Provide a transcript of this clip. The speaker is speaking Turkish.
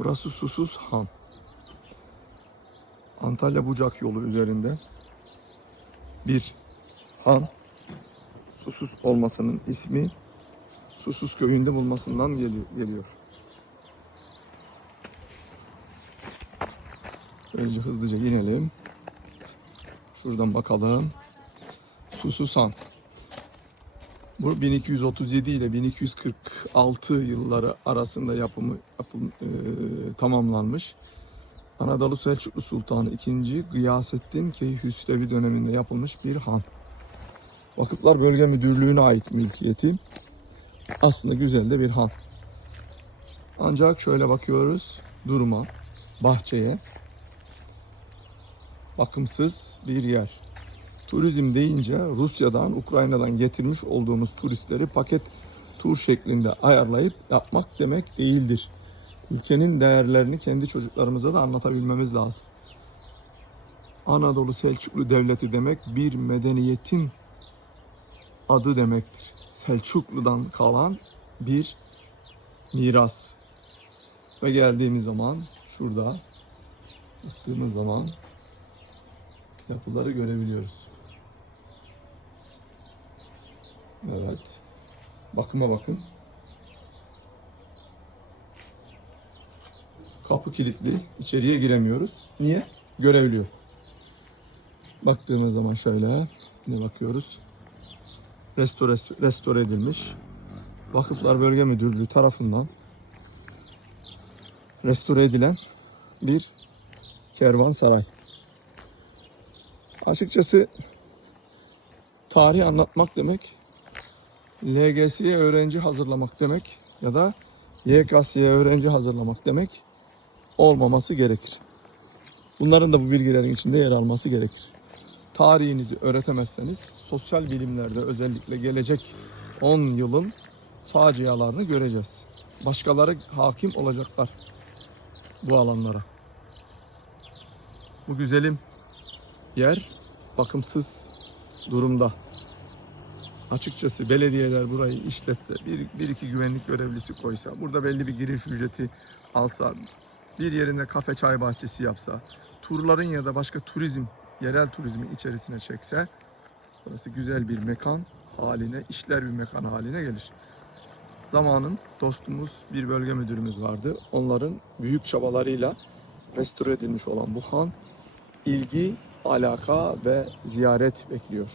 Burası Susuz Han. Antalya Bucak yolu üzerinde bir han. Susuz olmasının ismi Susuz köyünde bulmasından geliyor. Önce hızlıca inelim. Şuradan bakalım. Susuz Han. Bu 1237 ile 1246 yılları arasında yapımı yapım, e, tamamlanmış. Anadolu Selçuklu Sultanı II. Gıyasettin Keyhüsrevi döneminde yapılmış bir han. Vakıflar Bölge Müdürlüğü'ne ait mülkiyeti. Aslında güzel de bir han. Ancak şöyle bakıyoruz duruma, bahçeye. Bakımsız bir yer. Turizm deyince Rusya'dan, Ukrayna'dan getirmiş olduğumuz turistleri paket tur şeklinde ayarlayıp yapmak demek değildir. Ülkenin değerlerini kendi çocuklarımıza da anlatabilmemiz lazım. Anadolu Selçuklu Devleti demek bir medeniyetin adı demektir. Selçuklu'dan kalan bir miras. Ve geldiğimiz zaman şurada baktığımız zaman yapıları görebiliyoruz. Evet. Bakıma bakın. Kapı kilitli. İçeriye giremiyoruz. Niye? Görebiliyor. Baktığımız zaman şöyle ne bakıyoruz? Restore, restore edilmiş. Vakıflar Bölge Müdürlüğü tarafından restore edilen bir kervansaray. Açıkçası tarih anlatmak demek LGS'ye öğrenci hazırlamak demek ya da YKS'ye öğrenci hazırlamak demek olmaması gerekir. Bunların da bu bilgilerin içinde yer alması gerekir. Tarihinizi öğretemezseniz sosyal bilimlerde özellikle gelecek 10 yılın facialarını göreceğiz. Başkaları hakim olacaklar bu alanlara. Bu güzelim yer bakımsız durumda. Açıkçası belediyeler burayı işletse, bir, bir iki güvenlik görevlisi koysa, burada belli bir giriş ücreti alsa, bir yerinde kafe çay bahçesi yapsa, turların ya da başka turizm, yerel turizmi içerisine çekse, burası güzel bir mekan haline, işler bir mekan haline gelir. Zamanın dostumuz bir bölge müdürümüz vardı. Onların büyük çabalarıyla restore edilmiş olan bu han ilgi, alaka ve ziyaret bekliyor.